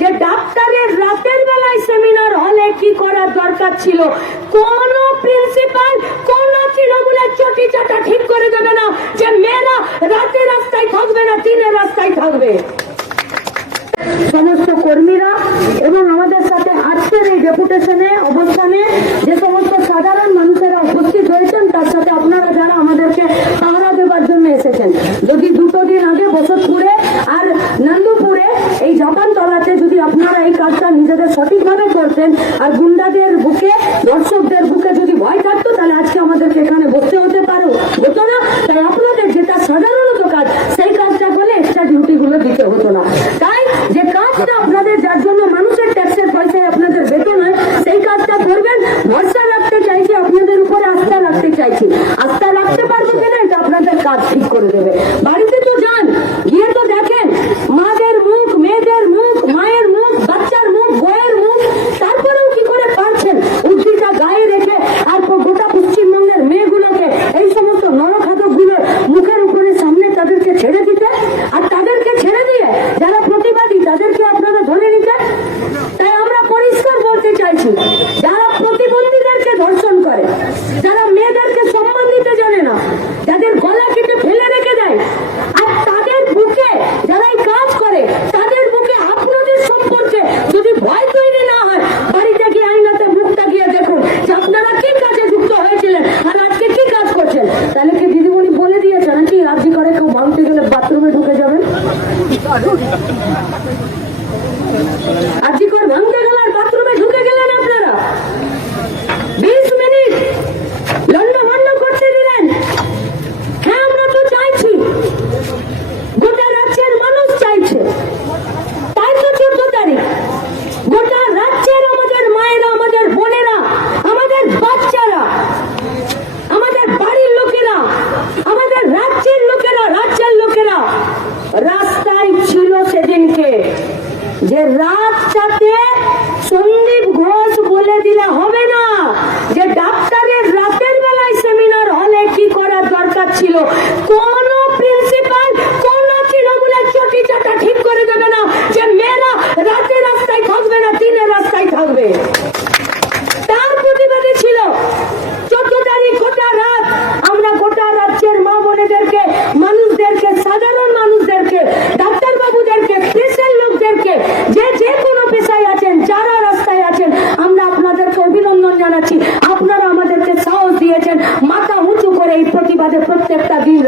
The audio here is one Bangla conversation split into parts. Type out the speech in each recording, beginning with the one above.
যে ডাক্তারের রাতের বেলায় সেমিনার হলে কি করার দরকার ছিল? কোন প্রিন্সিপাল কোন তৃণমূলের চটি চাটা ঠিক করে দেবে না যে মেয়েরা রাতে রাস্তায় থাকবে না দিনের রাস্তায় থাকবে? সমস্ত কর্মীরা এবং আমাদের সাথে আজকের এই ডেপুটেশনে অবস্থানে যে সমস্ত সাধারণ মানুষেরা উপস্থিত হয়েছেন, তার সাথে আপনারা যারা আমাদেরকে পাহারা দেওয়ার জন্য এসেছেন। যদি দুটো দিন আগে বসতপুরে আর নান্দ আপনারা এই কাজটা নিজেদের সঠিকভাবে করতেন আর গুন্ডাদের বুকে দর্শক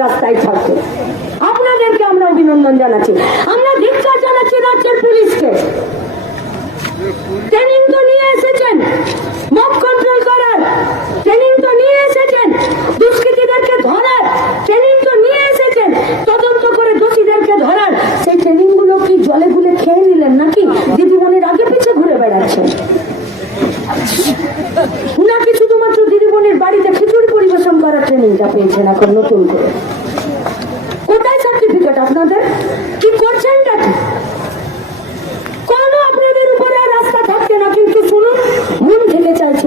রাস্তায় ছাড়ছে আপনাদেরকে আমরা অভিনন্দন জানাচ্ছি। আমরা ধিক্ষার জানাচ্ছি রাজ্যের পুলিশকে। ট্রেনিং তো নিয়ে এসেছেন। কন্ট্রোল করার। ট্রেনিং তো নিয়ে এসেছেন। দুষ্কৃতীদেরকে ধরার। ট্রেনিং তো নিয়ে এসেছেন। তদন্ত করে দোষীদেরকে ধরার। সেই ট্রেনিংগুলো কি জলে গুলে খেয়ে নিলেন নাকি? দিদিমণির আগে পিছে ঘুরে বেড়াচ্ছেন। ট্রেনিংটা পেয়েছেন এখন নতুন করে। কোথায় সার্টিফিকেট আপনাদের? কি করছেন নাকি?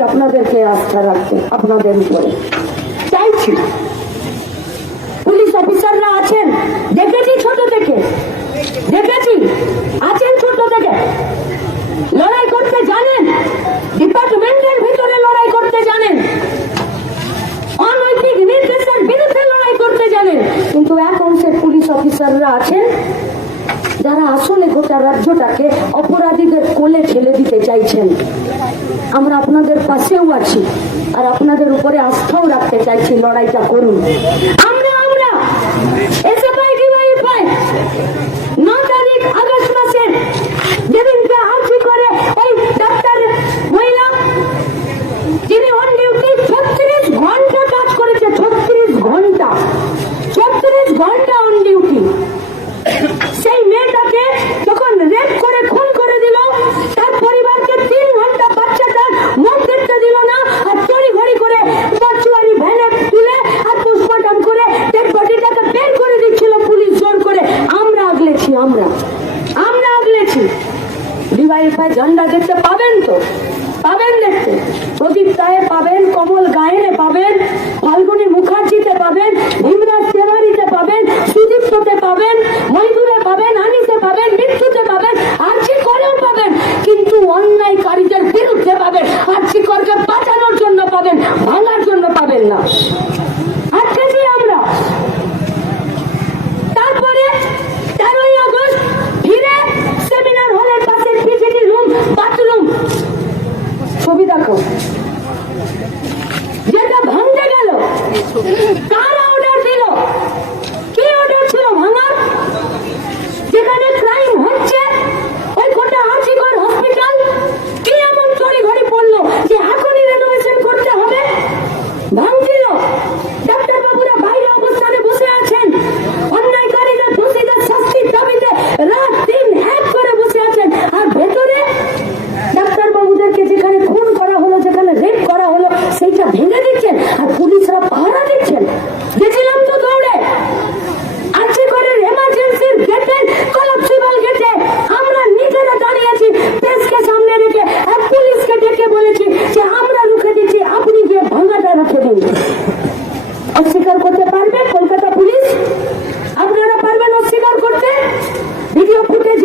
আপনাদেরকে আস্থা রাখতে, আপনাদের উপরে। চাইছি। করতে চাইছেন। আমরা আপনাদের পাশেও আছি আর আপনাদের উপরে আস্থাও রাখতে চাইছি লড়াইটা করুন। जनराज्यच्या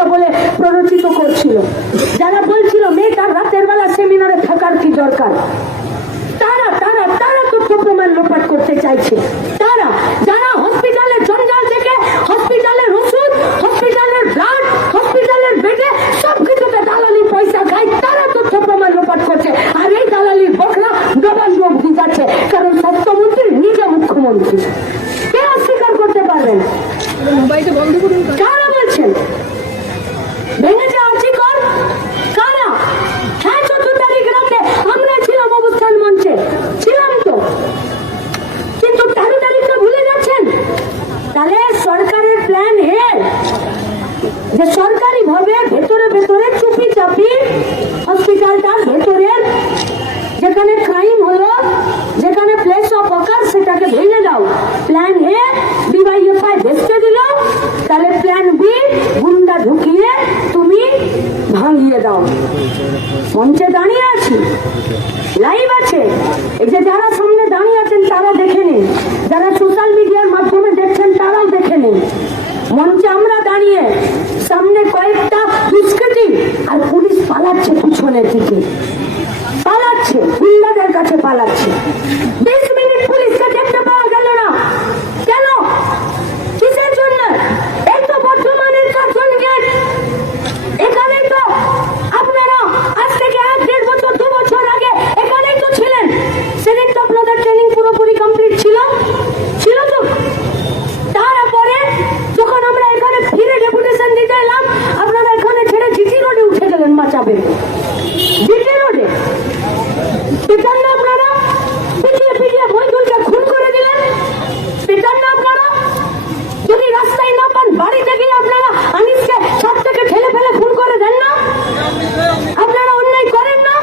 আত্মহত্যা বলে প্ররোচিত করছিল। যারা বলছিল মেয়েটার রাতের বেলা সেমিনারে থাকার কি দরকার? তারা তারা তারা তথ্য প্রমাণ লোপাট করতে চাইছে। তারা যারা হসপিটালের জঞ্জাল থেকে হসপিটালের ওষুধ হসপিটালের ব্লাড হসপিটালের বেডে সব কিছুতে দালালি পয়সা খায় তারা তথ্য প্রমাণ লোপাট করছে। আর এই দালালির বকরা ডবাল অব্দি যাচ্ছে কারণ স্বাস্থ্যমন্ত্রী নিজে মুখ্যমন্ত্রী। কে অস্বীকার করতে পারবেন? মোবাইলটা বন্ধ করুন কারা বলছেন ভেঙেছে আর্জি কর কারা হ্যাঁ চোদ্দ তারিখ রাতে আমরা ছিলাম অবস্থান মঞ্চে ছিলাম তো কিন্তু তেরো তারিখটা ভুলে যাচ্ছেন তাহলে সরকারের প্ল্যান এ যে সরকারি ভাবে ভেতরে ভেতরে চুপি চাপি হসপিটালটার ভেতরে যেখানে ক্রাইম হলো যেখানে প্লেস অফ অকার সেটাকে ভেঙে দাও প্ল্যান এ ডিওয়াইএফআই ভেস্তে দিল তাহলে প্ল্যান বি গুন্ডা ঢুকিয়ে তুমি ভাঙিয়ে দাও মঞ্চে দাঁড়িয়ে আছি লাইভ আছে এই যে যারা সামনে দাঁড়িয়ে আছেন তারা দেখে নিন যারা সোশ্যাল মিডিয়ার মাধ্যমে দেখছেন তারাও দেখে নিন মঞ্চে আমরা দাঁড়িয়ে সামনে কয়েকটা দুষ্কৃতি আর পুলিশ পালাচ্ছে পিছনের দিকে। পালাচ্ছে কাছে পালাচ্ছে বিশ মিনিট পুলিশকে দেখতে পাওয়া গেল না কেন কিসের জন্য এই তো বর্ধমানের কার্জন গেট এখানেই তো আপনারা আজ থেকে এক দেড় বছর দু বছর আগে এখানেই তো ছিলেন সেদিন তো আপনাদের ট্রেনিং পুরোপুরি কমপ্লিট ছিল ছিল তো তারপরে যখন আমরা এখানে ফিরে ডেপুটেশন দিতে এলাম আপনারা এখানে ছেড়ে জিটি রোডে উঠে গেলেন মাচাবে জিটি রোডে পিটান না আপনারা পিটিয়ে পিটিয়ে বন্ধুকে খুন করে দিলেন পিটান না আপনারা যদি রাস্তায় না পান বাড়িতে গিয়ে আপনারা আনিসকে ছাদ থেকে ঠেলে ফেলে খুন করে দেন না আপনারা অন্যায় করেন না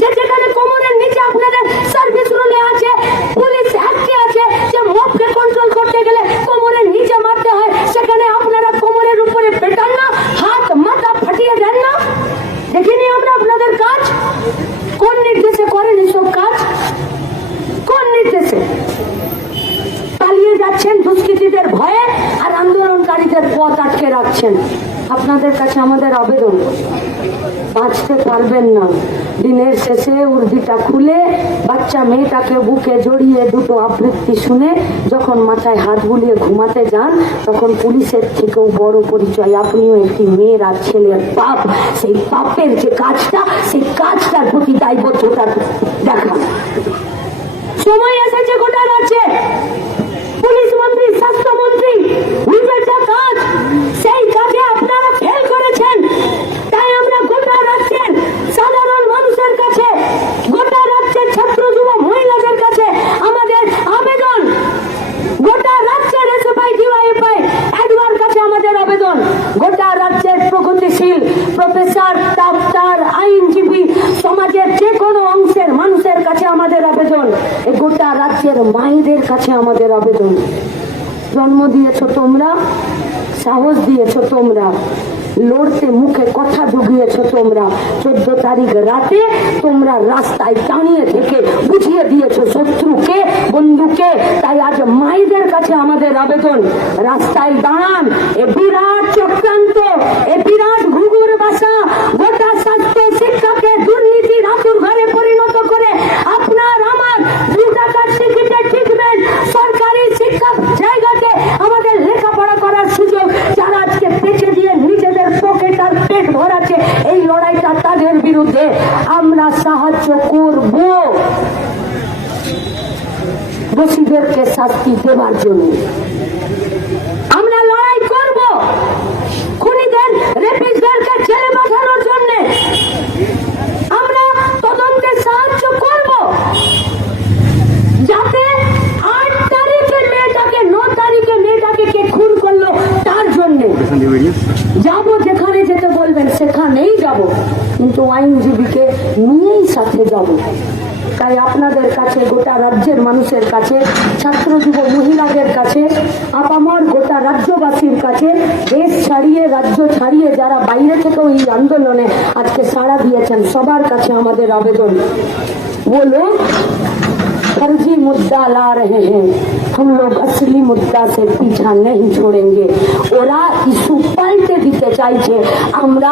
যে যেখানে কোমরের নিচে আপনাদের সার্ভিস রুলে আছে পুলিশ অ্যাক্টে আছে যে মবকে কন্ট্রোল করতে গেলে কোমরের নিচে মারতে হয় সেখানে আপনারা কোমরের উপরে পেটান না হাত মাথা ফাটিয়ে দেন না দেখিনি আমরা আপনাদের কাজ কোন নির্দেশে করেন এসব কাজ কোন নির্দেশে পালিয়ে যাচ্ছেন দুষ্কৃতীদের ভয়ে আর আন্দোলনকারীদের পথ আটকে রাখছেন। আপনাদের কাছে আমাদের আবেদন। বাঁচতে পারবেন না। দিনের শেষে উর্দিটা খুলে বাচ্চা মেয়েটাকে বুকে জড়িয়ে দুটো আবৃত্তি শুনে যখন মাথায় হাত বুলিয়ে ঘুমাতে যান, তখন পুলিশের থেকেও বড় পরিচয়, আপনিও একটি মেয়ের আর ছেলের পাপ। সেই পাপের যে কাজটা, সেই কাজটার প্রতি দায়বদ্ধতা দেখান সময় এসেছে গোটা রাজ্যে পুলিশ মন্ত্রী স্বাস্থ্যমন্ত্রী নিজের যা কাজ সেই কাজে আপনারা ফেল করেছেন তাই আমরা গোটা রাজ্যের সাধারণ মানুষের কাছে গোটা রাজ্যের ছাত্র যুব মহিলাদের কাছে আমাদের আবেদন গোটা রাজ্যের এসএফআই ডিওয়াইএফআই একবার কাছে আমাদের আবেদন গোটা রাজ্যের প্রগতিশীল প্রফেসর ডাক্তার আইনজীবী সমাজের যে কোনো অংশের মানুষের কাছে আমাদের আবেদন। গোটা রাজ্যের মায়েদের কাছে আমাদের আবেদন। জন্ম দিয়েছ তোমরা, সাহস দিয়েছ তোমরা, লড়তে মুখে কথা ঢুকিয়েছ তোমরা। চোদ্দ তারিখ রাতে তোমরা রাস্তায় দাঁড়িয়ে থেকে বুঝিয়ে দিয়েছ শত্রুকে বন্ধুকে তাই আজ মায়েদের কাছে আমাদের আবেদন। রাস্তায় দাঁড়ান, এ বিরাট চক্রান্ত, এ বিরাট ঘুঘুর বাসা গোটা স্বাস্থ্য শিক্ষাকে দুর্নীতির আতুর ঘরে পরিণত করে আপনার আমার দু টাকার টিকিটে টিকবেন সরকারি শিক্ষা জায়গাতে আমাদের লেখাপড়া করার সুযোগ যারা আজকে বেঁচে দিয়ে নিজেদের পকেট আর পেট ভরাচ্ছে এই লড়াইটা তাদের বিরুদ্ধে আমরা সাহায্য করব দোষীদেরকে শাস্তি দেওয়ার জন্য আমরা লড়াই করব খুনিদের রেপিসদেরকে জেলে পাঠানোর জন্য আমরা তদন্তে সাহায্য করব যাতে আট তারিখে মেয়েটাকে ন তারিখে মেয়েটাকে কে খুন করল তার জন্য যাব যেখানে যেতে সেখানেই যাব, কিন্তু আইনজীবীকে নিয়েই সাথে যাব। তাই আপনাদের কাছে, গোটা রাজ্যের মানুষের কাছে, ছাত্র যুব মহিলাদের কাছে, আপামর গোটা রাজ্যবাসীর কাছে, দেশ ছাড়িয়ে, রাজ্য ছাড়িয়ে যারা বাইরে থেকেও এই আন্দোলনে আজকে সাড়া দিয়েছেন, সবার কাছে আমাদের আবেদন। বলো फर्जी मुद्दा ला रहे हैं हम लोग असली मुद्दा से पीछा नहीं छोड़ेंगे ওরা ইস্যু পাল্টে দিতে চাইছে আমরা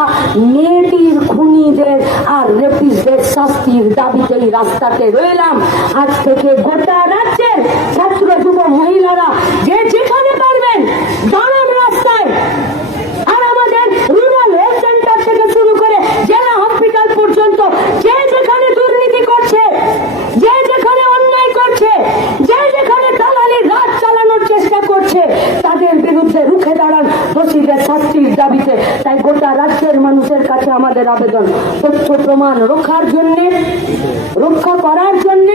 মেয়েটির খুনিদের আর রেপিসদের শাস্তির দাবিতেই রাস্তাতে রইলাম আজ থেকে গোটা রাজ্যের ছাত্র যুব মহিলারা যে যেখানে কাছে আমাদের আবেদন। তথ্য প্রমাণ রক্ষার জন্য, রক্ষা করার জন্য,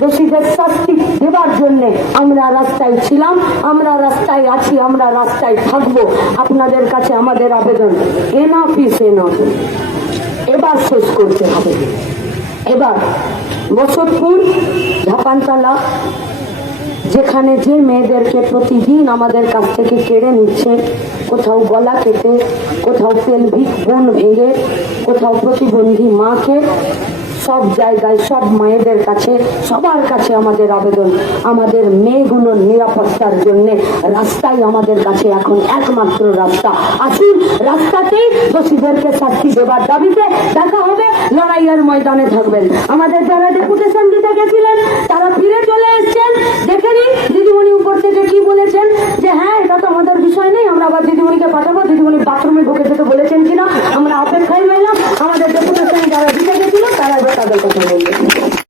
দোষীদের শাস্তি দেবার জন্য আমরা রাস্তায় ছিলাম, আমরা রাস্তায় আছি, আমরা রাস্তায় থাকব। আপনাদের কাছে আমাদের আবেদন। এনাফ ইস এনাফ এবার শেষ করতে হবে। এবার বসতপুর, ঝাপানতলা যেখানে যে মেয়েদেরকে প্রতিদিন আমাদের কাছ থেকে কেড়ে নিচ্ছে, কোথাও গলা কেটে, কোথাও পেলভিক বোন ভেঙে, কোথাও প্রতিবন্ধী মাকে সব জায়গায় সব মায়েদের কাছে, সবার কাছে আমাদের আবেদন। আমাদের মেয়েগুলোর নিরাপত্তার জন্য রাস্তাই আমাদের কাছে এখন একমাত্র রাস্তা। আসুন, রাস্তাতেই দোষীদেরকে শাস্তি দেবার দাবিতে দেখা হবে, লড়াইয়ের ময়দানে থাকবেন। আমাদের যারা ডেপুটেশন দিতে গেছিলেন, তারা ফিরে চলে এসছেন। দেখে নিন, দিদিমণি উপর থেকে কি বলেছেন, যে হ্যাঁ এটা তো আমাদের বিষয় নেই, আমরা আবার দিদিমণিকে পাঠাবো, দিদিমণি বাথরুমে ঢুকে যেতে বলেছেন কিনা, আমরা অপেক্ষায় রইলাম। আমাদের ডেপুটেশন যারা ছিল তারা আবার তাদের কথা বলবে।